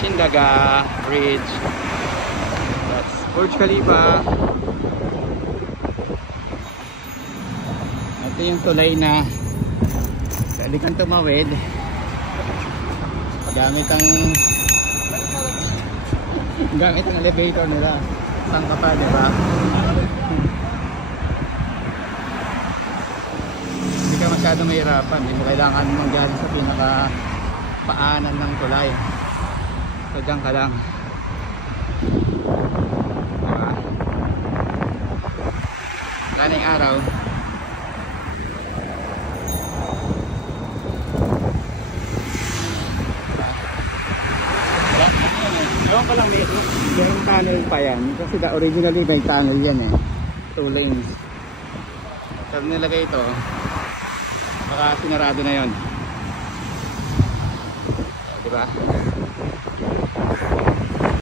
Sindaga Bridge. That's Burj Khalifa. Ito yung tulay na pwede kang tumawid gamit ang elevator nila. Saan ka pa, diba? Hindi ka masyado mahirapan, hindi mo kailangan manggaling sa pinaka paanan ng tulay. So dyan ka lang, diba? Galing araw. Ewan ko lang, merong tunnel pa yan kasi originally may tunnel yan eh, 2 lanes. Pag nilagay ito baka sinarado na yon, diba?